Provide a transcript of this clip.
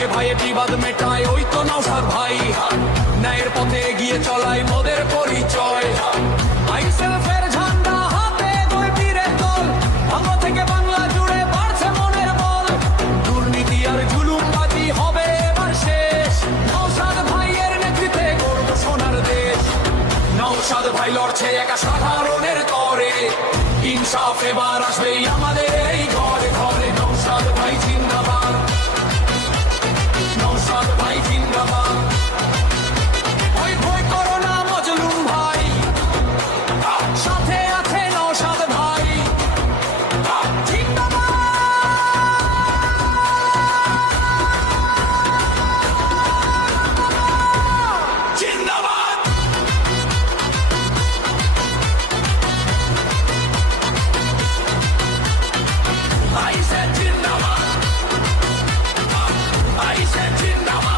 ভাইয়ে ভাইয়ে বিবাদ মেটায় ওই তো নওশাদ ভাই। ন্যায়ের পথে এগিয়ে চলায় মোদের পরিচয়। আইএসএফের ঝান্ডা হাতে দুই বীরের দল, বঙ্গ থেকে বাংলা জুড়ে বাড়ছে মনের বল। দুর্নীতি আর জুলুমবাজি হবে এবার শেষ, নওশাদ ভাইয়ের নেতৃত্বে গর্ব সোনার দেশ। নওশাদ ভাই লড়ছে একা সাধারণের তরে, ইনসাফ এবার আসবে আমাদের এই ঘরে ঘরে। নওশাদ ভাই জিন্দাবাদ, নওশাদ ভাই জিন্দাবাদ। ভয় ভয় করো না মজলুম ভাই, সাথে আছে নওশাদ ভাই। জিন্দাবাদ, জিন্দাবাদ। I said জিন্দাবাদ, I said জিন্দাবাদ।